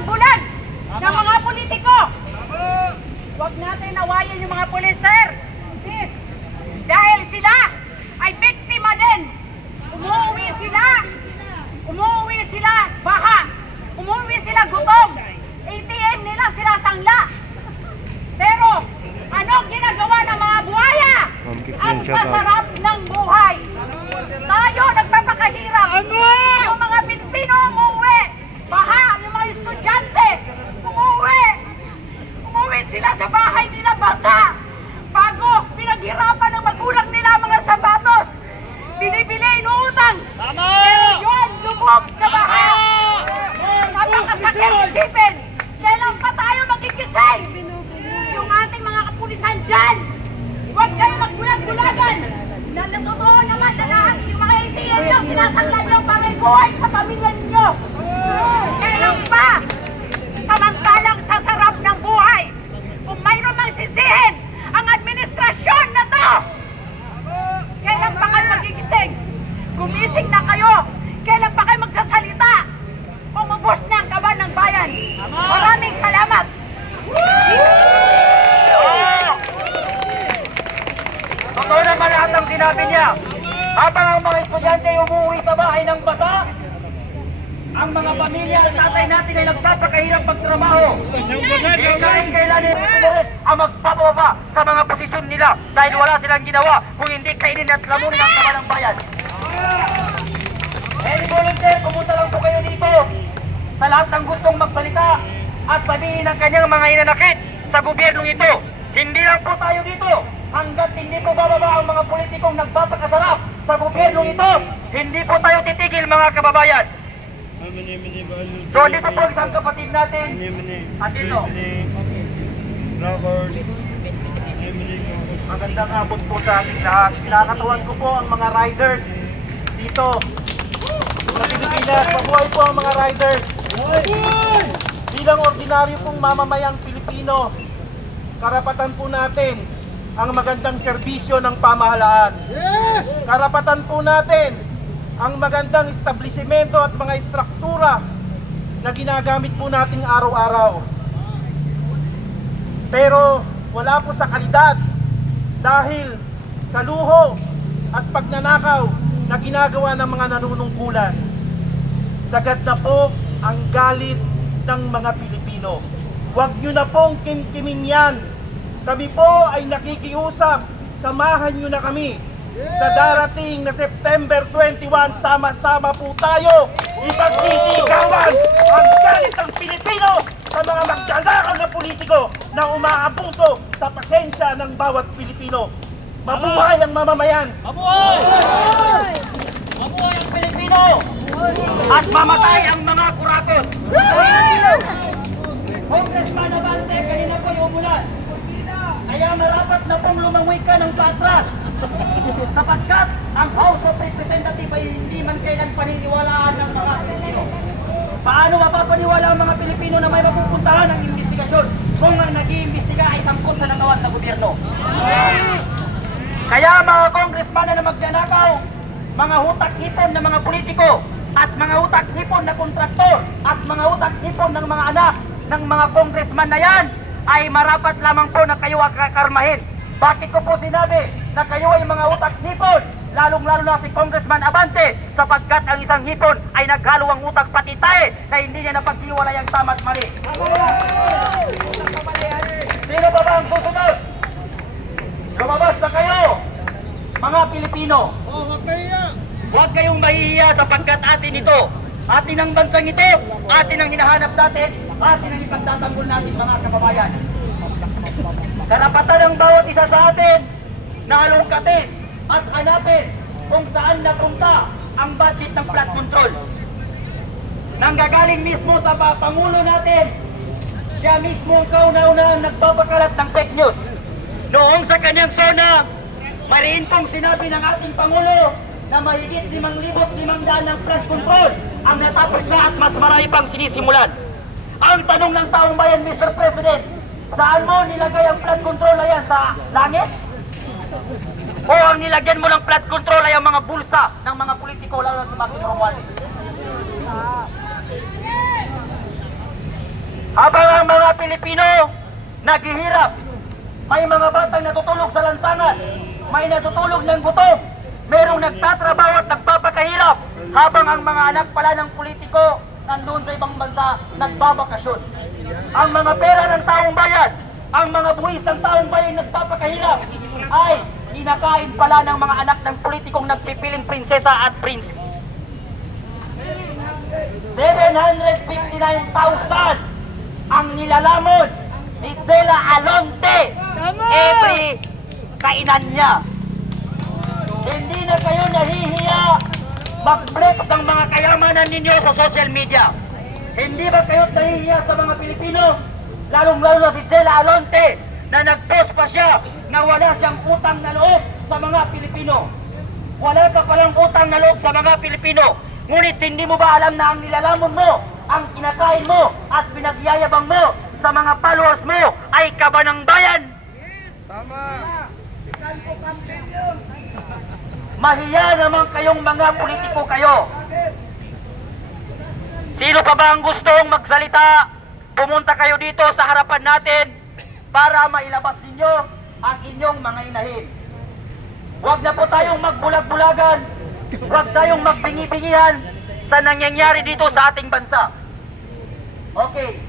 bulag ng mga politiko. Huwag natin awayin yung mga pulis, sir. Please. Dahil sila ay biktima din. Umuwi sila baha. Umuwi sila gutom. ATM nila sinasangla. Pero anong ginagawa ng mga buhaya? Ang sasarap ng buhay. Tayo nagpapakahirap. Yung mga Pilipino umuwi. Baha, yung mga estudyante umuwi sila sa bahay nila basa. Bago pinaghirapan ng magulang nila mga sapatos. Binibili, inuutang. Pero yun, lubog sa baha. Napakasakit isipin. Kailan pa tayo magkikisay? Yung ating mga kapulisan dyan. Huwag kayo magbulag-bulagan. Totoo naman na lahat yung mga ATM nyo, sinasanglan nyo para buhay sa pamilya ninyo. Kailan pa? Samantalang sa sarap ng buhay. Kung mayroon mang sisihin ang administrasyon na to, kailan pa kayo magigising? Gumising na kayo. Kailan pa kayo magsasalita? Umubos na ang kaban ng bayan. Maraming salamat. Totoo naman lahat ng sinabi niya. Habang ang mga estudyante ay umuwi sa bahay ng basa, ang mga pamilya at tatay natin ay nagpapakahirap magtrabaho. Kailan ang magpapababa sa mga posisyon nila dahil wala silang ginawa kung hindi kainin at lamunin ang kaban ng bayan. Any volunteer, pumunta lang po kayo dito sa lahat ng gustong magsalita at sabihin ang kanyang mga inanakit sa gobyernong ito. Hindi lang po tayo dito. Hanggat hindi po bababa ang mga politikong nagpapakasarap sa gobyernong ito, hindi po tayo titigil mga kababayan. So dito po isang kapatid natin at dito. Magandang hapon po sa ating lahat. Kinakatawan ko po ang mga riders dito sa Pilipinas. Mabuhay po ang mga riders. Bilang ordinaryo pong mamamayang Pilipino, karapatan po natin ang magandang serbisyo ng pamahalaan. Karapatan po natin ang magandang establishmento at mga istruktura na ginagamit po nating araw-araw. Pero wala po sa kalidad dahil sa luho at pagnanakaw na ginagawa ng mga nanunungkulan. Sagad na po ang galit ng mga Pilipino. Huwag nyo na pong kimkimin yan. Kami po ay nakikiusap, samahan nyo na kami. Sa darating na September 21, sama-sama po tayo ipagsisigawan ang galit ng Pilipino sa mga magdalakaw na politiko na umaabuso sa pasensya ng bawat Pilipino. Mabuhay ang mamamayan! Mabuhay! Mabuhay ang Pilipino! At mamatay ang mga kuratot! Congressman Abante, kanina po yung umulan. Kaya marapat na pong lumangoy ka ng patras. Sapagkat ang House of Representatives ay hindi man kailan paniniwalaan ng mga Pilipino. Paano mapapaniwala ang mga Pilipino na may mapupuntahan ng investigasyon kung ang nag-iimbestiga ay sangkot sa nangawat sa gobyerno? Kaya mga congressman na magnanakaw, mga hutak-hipon ng mga politiko, at mga hutak-hipon na kontraktor, at mga hutak-hipon ng mga anak ng mga congressman na yan, ay marapat lamang po na kayo kakarmahin. Bakit ko po sinabi na kayo ay mga utak-hipon? Lalong-lalo na si Congressman Abante, sapagkat ang isang hipon ay naghalo ang utak pati tayo na hindi niya napaghiwalay ang tama at mali. Sino pa ba ang susunod? Lumabas na kayo, mga Pilipino. Huwag kayong mahihiya sapagkat atin ito. Atin ang bansang ito, atin ang hinahanap natin, atin ang ipagtatanggol natin mga kababayan. Karapatan ng bawat isa sa atin na alungkatin at hanapin kung saan napunta ang budget ng flood control. Nanggagaling mismo sa Pangulo natin, siya mismo ang kauna-unahang nagpapakalat ng fake news. Noong sa kanyang SONA, mariin pong sinabi ng ating Pangulo na mahigit 5,500 ng flood control ang natapos na at mas marami pang sinisimulan. Ang tanong ng taong bayan, Mr. President, saan mo nilagay ang flood control na yan? Sa langit? O ang nilagyan mo ng flood control ay ang mga bulsa ng mga politiko, lalo na si Martin Romualdez? Habang ang mga Pilipino naghihirap, may mga batang natutulog sa lansangan, may natutulog ng gutom, merong nagtatrabaho at nagpapakahirap, habang ang mga anak pala ng politiko nandun sa ibang bansa nagbabakasyon. Ang mga pera ng taong bayan, ang mga buwis ng taong bayan nagpapakahirap, ay kinakain pala ng mga anak ng politikong nagpipiling prinsesa at prince. 759,000 ang nilalamon ni Zela Alonte every kainan niya. Hindi na kayo nahihiya mag-flex ng mga kayamanan ninyo sa social media. Hindi ba kayo nahihiya sa mga Pilipino? Lalong-lalo na si Zela Alonte na nag-post pa siya na wala siyang utang na loob sa mga Pilipino. Wala ka palang utang na loob sa mga Pilipino. Ngunit hindi mo ba alam na ang nilalamon mo, ang kinakain mo at pinagyayabang mo sa mga followers mo ay kaba ng bayan? Mahiya naman kayong mga politiko kayo. Sino pa ba ang gustong magsalita? Pumunta kayo dito sa harapan natin para mailabas ninyo ang inyong mga inahin. Huwag na po tayong magbulag-bulagan. Huwag tayong magbingi-bingihan sa nangyayari dito sa ating bansa. Okay.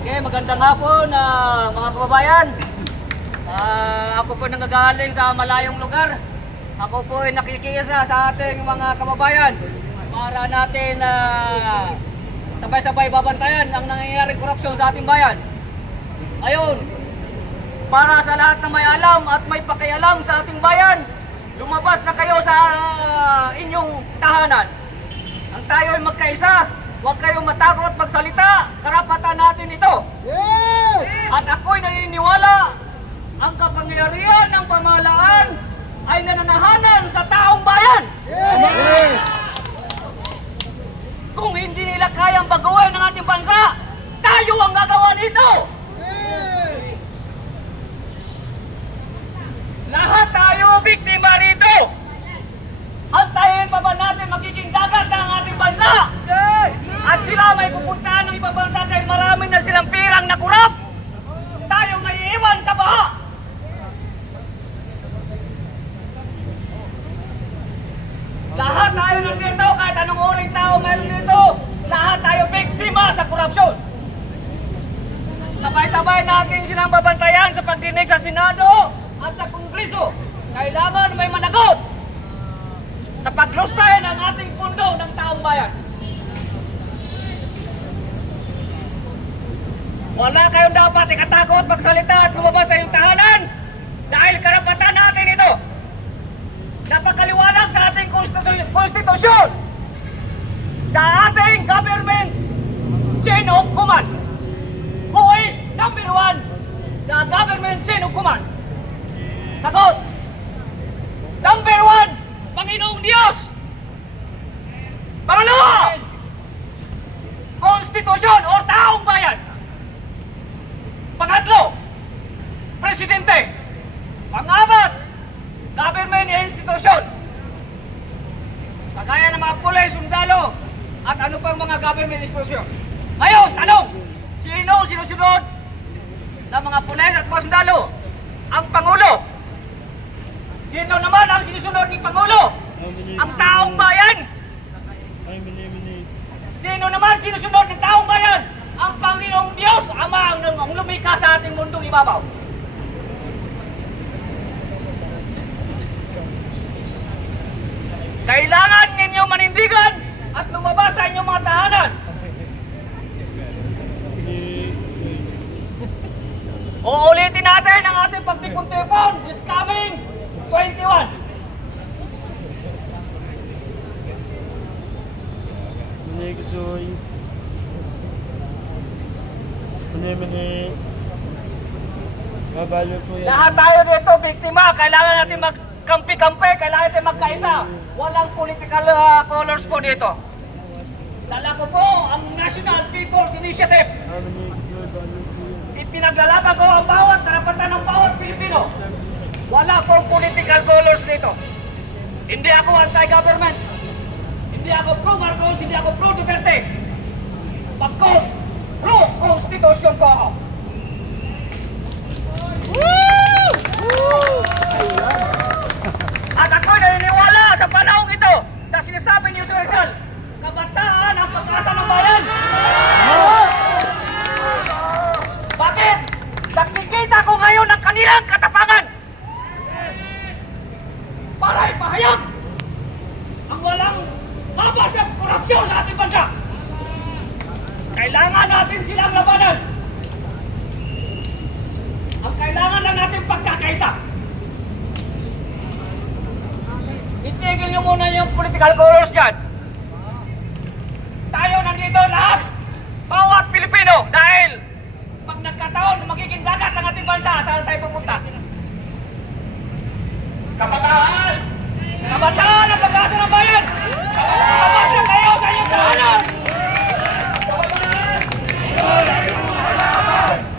Okay, magandang hapon mga kababayan. Ako po nanggagaling sa malayong lugar. Ako po ay nakikisa sa ating mga kababayan para natin sabay-sabay babantayan ang nangyayaring korupsyon sa ating bayan. Ayun, para sa lahat na may alam at may pakialam sa ating bayan, lumabas na kayo sa inyong tahanan. Ang tayo ay magkaisa, huwag kayong matakot magsalita, karapatan natin ito. At ako'y naniniwala, ang kapangyarihan ng pamahalaan ay nananahanan sa taong bayan. Kung hindi nila kayang baguhin ang ating bansa, tayo ang gagawa nito. Lahat tayo biktima rito. Antayin pa ba natin magiging dagat ang ating bansa? At sila may pupuntahan ng ibang bansa dahil marami na silang pirang nakurap. Tayo may iwan sa baha. Lahat tayo nandito, kahit anong oring tao meron dito, lahat tayo biktima sa korupsyon. Sabay-sabay natin silang babantayan sa pagdinig sa Senado at sa Kongreso. Kailangan may managot sa paglustay ng ating pundo ng taong bayan. Wala kayong dapat ikatakot magsalita at lumabas sa iyong tahanan dahil karapatan natin ito. Napakaliwanag sa ating konstitusyon, sa ating government chain of command. Who is number one? The government chain of command. Sagot! Number one, Panginoong Diyos. Pangalawa, konstitusyon o taong bayan. Pangatlo, presidente. Pangapat, government institution. Kagaya ng mga pulis, sundalo, at ano pang mga government institution. Ngayon, tanong, sino sinusunod ng mga pulis at mga sundalo? Ang Pangulo. Sino naman ang sinusunod ni Pangulo? Ang taong bayan. Sino naman sinusunod ng taong bayan? Ang Panginoong Diyos, Ama ang lumikha sa ating mundong ibabaw. Kailangan ninyo manindigan at lumabas sa inyong mga tahanan. Uulitin natin ang ating pagtipon-tipon this coming 21. Lahat tayo dito biktima, kailangan natin magkampi-kampi, kailangan natin magkaisa. Walang political colors po dito. Dala ko po ang National People's Initiative. Ipinaglalaban ko ang bawat karapatan ng bawat Pilipino. dito. Hindi ako anti-government. Hindi ako pro-Marcos, hindi ako pro-Duterte. Bagkus, pro-Constitution po ako. At ako'y naniniwala sa panahong ito na sinasabi ni Jose Rizal, kabataan ang pag-asa ng bayan. Bakit? Nakikita ko ngayon ang kanilang katapangan para ipahayag ang walang labas ng korupsyon sa ating bansa. Kailangan natin silang labanan. Ang kailangan lang natin pagkakaisa. Itigil nyo muna yung political colors dyan. Tayo nandito lahat, bawat Pilipino, dahil pag nagkataon, magiging dagat ang ating bansa, saan tayo pupunta? Kabataan! Kabataan ang pag-asa ng bayan! Labas na kayo sa inyong tahanan!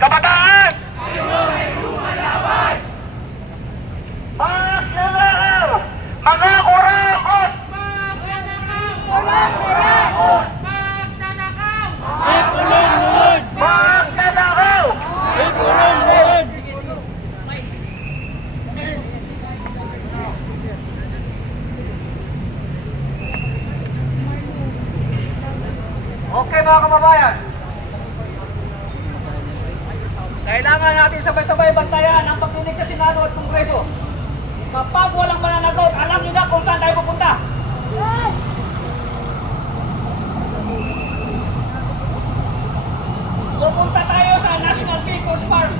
Kabataan! Magnanakaw! Mga kurakot! Magnanakaw! Magnanakaw! Okay mga kababayan, kailangan natin sabay-sabay bantayan ang pagdinig sa Senado at Kongreso. Kapag walang mananagot, alam niyo na kung saan tayo pupunta. Pupunta tayo sa National People's Park.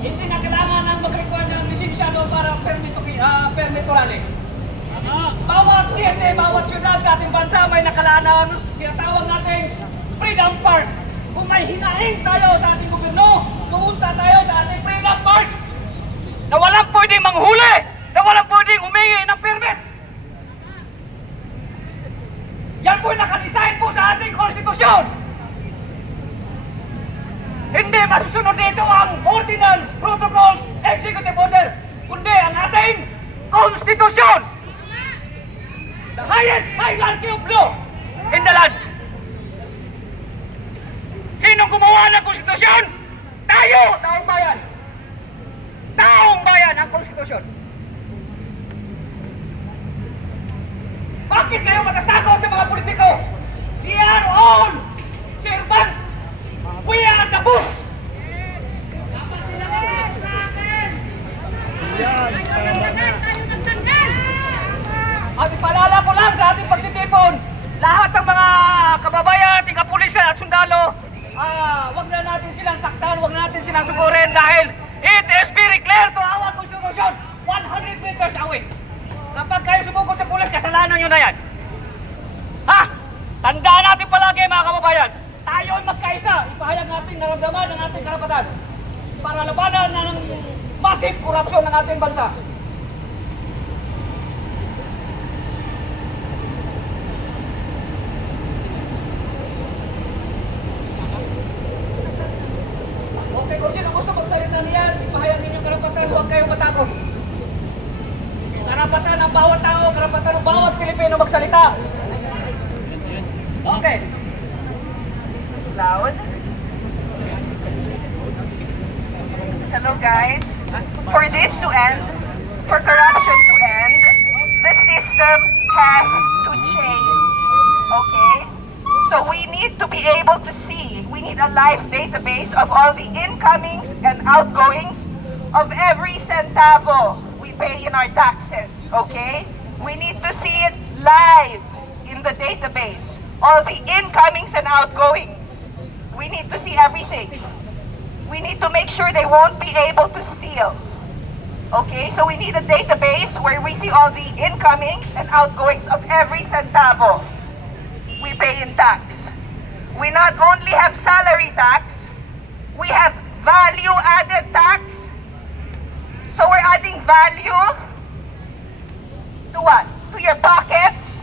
Hindi na kailangan ng mag-require ng lisensyado para permitorale. Bawat siyete, bawat syudad sa ating bansa may nakalaan ng tinatawag natin Freedom Park. Kung may hinaing tayo sa ating gobyerno, pumunta tayo sa ating Freedom Park na walang pwedeng manghuli, na walang pwedeng humingi ng permit. Yan po nakadesign po sa ating konstitusyon. Hindi masusunod dito ang ordinance, protocols, executive order, kundi ang ating konstitusyon. The highest hierarchy of law in the land. Sinong gumawa ng konstitusyon? Tayo, taong bayan. Taong bayan ang konstitusyon. Bakit kayo matatakot sa mga politiko? We are all servant. We are the boss. At ipaalala ko lang sa ating pagtitipon, lahat ng mga kababayan, ating kapulisan at sundalo, wag na natin silang saktan, wag na natin silang sukurin dahil it is very clear to our constitution, 100 meters away. Kapag kayo sumugod sa pulis, kasalanan nyo na yan. Ha? Tandaan natin palagi mga kababayan, tayo ay magkaisa, ipahayag natin naramdaman ng ating karapatan para labanan ng massive korupsyon ng ating bansa. Okay, kung sino gusto magsalita niyan, ipahayag ninyong karapatan, huwag kayong matakot. Karapatan ng bawat tao, karapatan ng bawat Pilipino magsalita. Okay. Loud. Hello guys. For this to end, for corruption to end, the system has to change. Okay? So we need to be able to see, we need a live database of all the incomings and outgoings of every centavo we pay in our taxes. Okay? We need to see it live in the database. All the incomings and outgoings. We need to see everything. We need to make sure they won't be able to steal. Okay, so we need a database where we see all the incomings and outgoings of every centavo we pay in tax. We not only have salary tax, we have value-added tax. So we're adding value to what? To your pockets?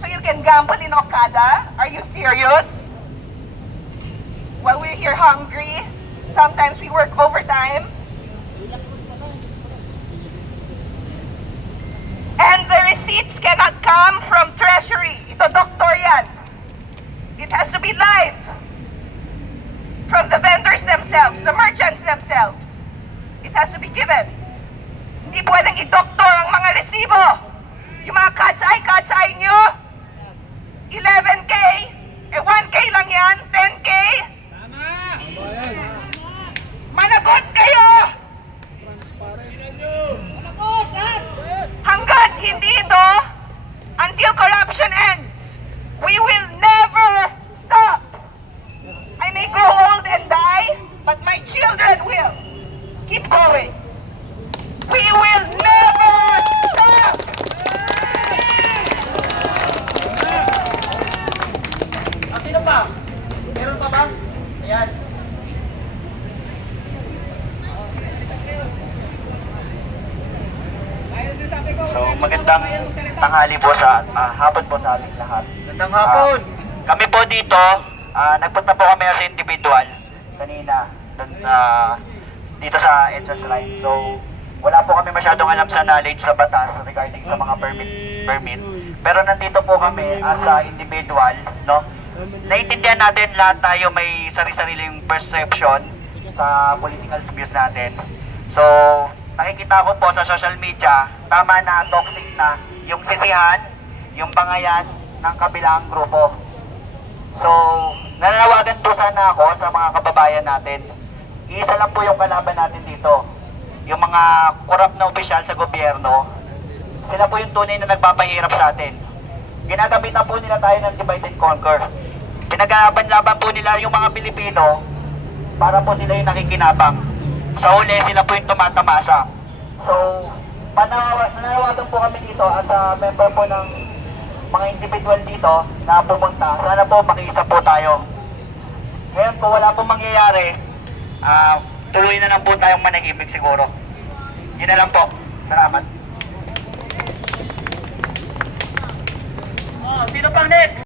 So you can gamble in Okada? Are you serious? While we're here hungry, sometimes we work overtime. receipts cannot come from treasury. Ito, doktor yan. It has to be live from the vendors themselves, the merchants themselves. It has to be given. Hindi pwedeng i-doktor ang mga resibo. Yung mga cat's eye nyo, 11K, 1K lang yan, 10K. Managot kayo! Hanggat hindi ito, until corruption ends, we will never stop. I may grow old and die, but my children will keep going. We will never stop! Sino pa? Meron pa ba? Ayan. So magandang tanghali po hapon po sa ating lahat. Gandang hapon. Kami po dito, nagpunta po kami as individual kanina dito sa EDSA Shrine. So wala po kami masyadong alam sa knowledge sa batas regarding sa mga permit. Pero nandito po kami as a individual, no? Naiintindihan natin lahat tayo may sari-sariling perception sa political views natin. So, nakikita ko po sa social media, tama na, toxic na yung sisihan, yung bangayan ng kabilang grupo. So, nananawagan po sana ako sa mga kababayan natin. Isa lang po yung kalaban natin dito. Yung mga korap na opisyal sa gobyerno, sila po yung tunay na nagpapahirap sa atin. Ginagamitan po nila tayo ng divide and conquer. Pinaglaban-laban po nila yung mga Pilipino para po sila yung nakikinabang. Sa huli, sila po yung tumatamasa. So, nananawagan po kami dito as a member po ng mga individual dito na pumunta. Sana po makiisa po tayo. Ngayon, kung wala pong mangyayari, tuloy na lang po tayong manahimik siguro. Yun na lang po. Salamat. Sino pang next?